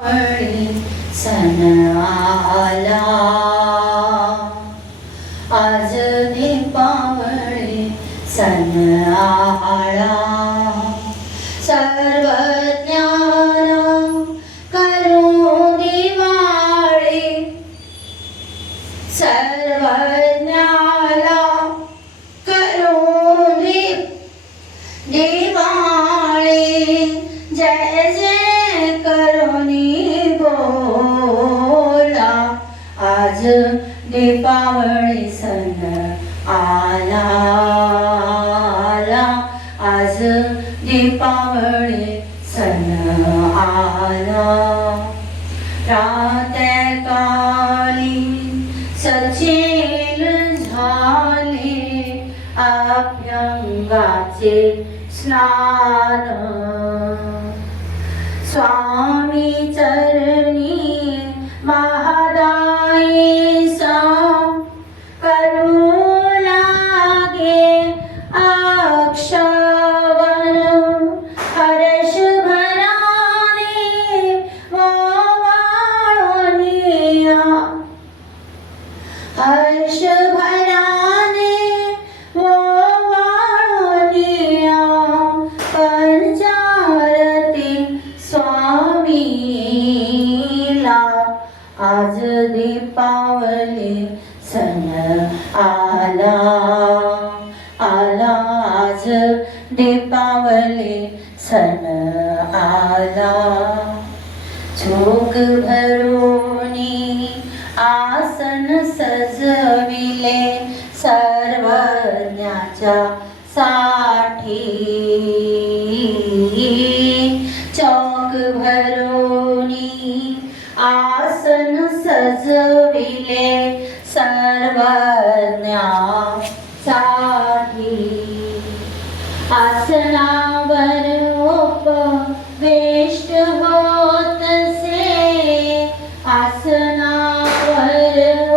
सण आला आज दीपावली सण आला सर्व ज्ञान करू दिवाळी सर्व ज्ञाला करू दिवाळी जय जय करुणी बोला आज दीपावली सण आला आज दीपावली सण आला प्रातःकाळी सचेल झाले अभ्यंगाचे स्नान स्वामी चरणी महादायी करू लागे अक्षवन हर्ष भराने वाळुनिया हर्ष भराने वाळुनिया पंचारती स्वामीला आज दीपावली सण आला आज दीपावली सण आला झोक भरूनी आसन सजविले सर्वज्ञाच्या साठी चौक भरूनी आसन सजविले सर्वज्ञासाठी आसनावर उपवेष्ट होतसे आसनावर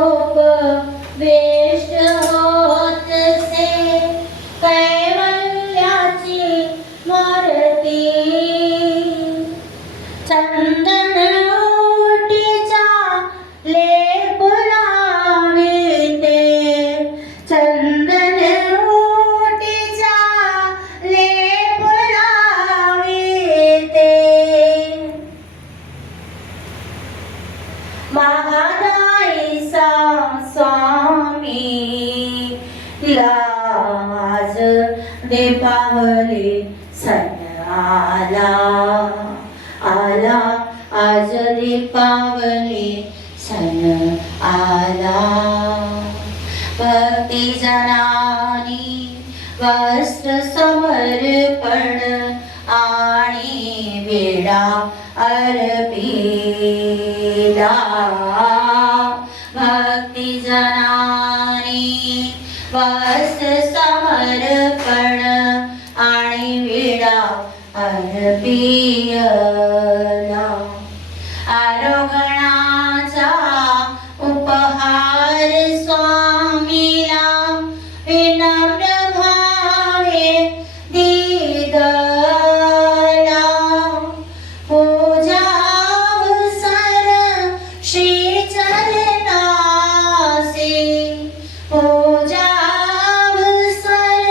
उपवेष्ट होतसे कैवल्याची मूर्ती चंदन ओटीचा लेप लाविते चंदन ओटीचा लेप लाविते महादायीचा स्वामीला आज दीपावली सण आला आज दीपावली सण आला भक्ती जनानी वस्त्र समर्पण आणि वेडा अर्पिला भक्ती जनानी वस्त्र समर्पण आणि वेडा अर्पिला आरोहणाचा उपहार स्वामीला विनम्र भावे दिला पूजा अवसर श्री चरणासी पूजा अवसर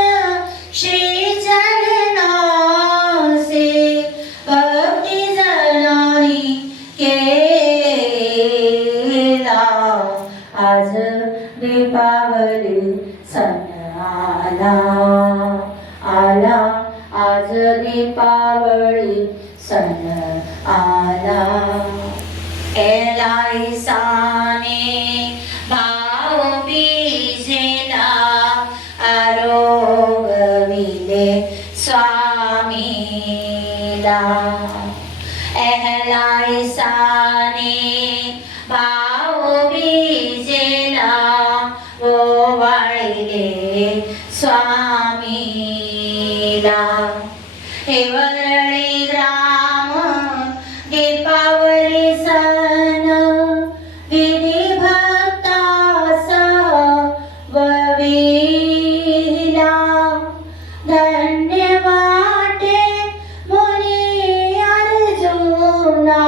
श्री चरणासी भक्ती जनानी केला आज दीपावली सण आला आज दीपावली सण आला एलाईसाने भाऊबीजेला आरोगविले स्वामीला एलाईसाने भाऊबीजेला ओवाळिले स्वामीला हे वरळी ग्राम दीपावली सण विधी भक्तासह वविला धन्य वाटे मुनी अर्जुना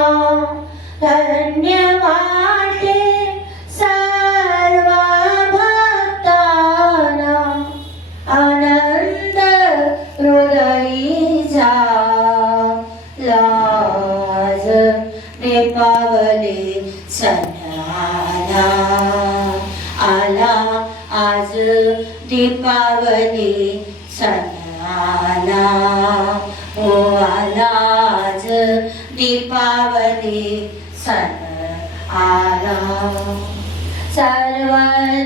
धन्य वाटे सर्व भक्तांना आनंद हृदयी झाला आज दीपावली सण आला आज दीपावली सण आला हो आला आज दीपावली सण आला सर्व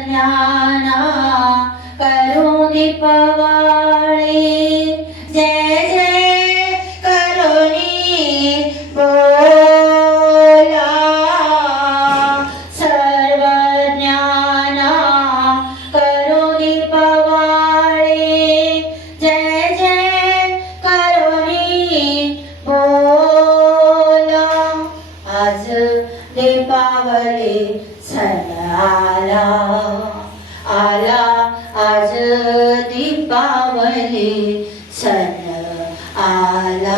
ज्ञाना करू दीपवाळी जय जय करुणी बोला सर्व ज्ञाना करू दीपवाळी जय जय करुणी बोला आज दीपावली सण आला आला आज दीपावली सण आला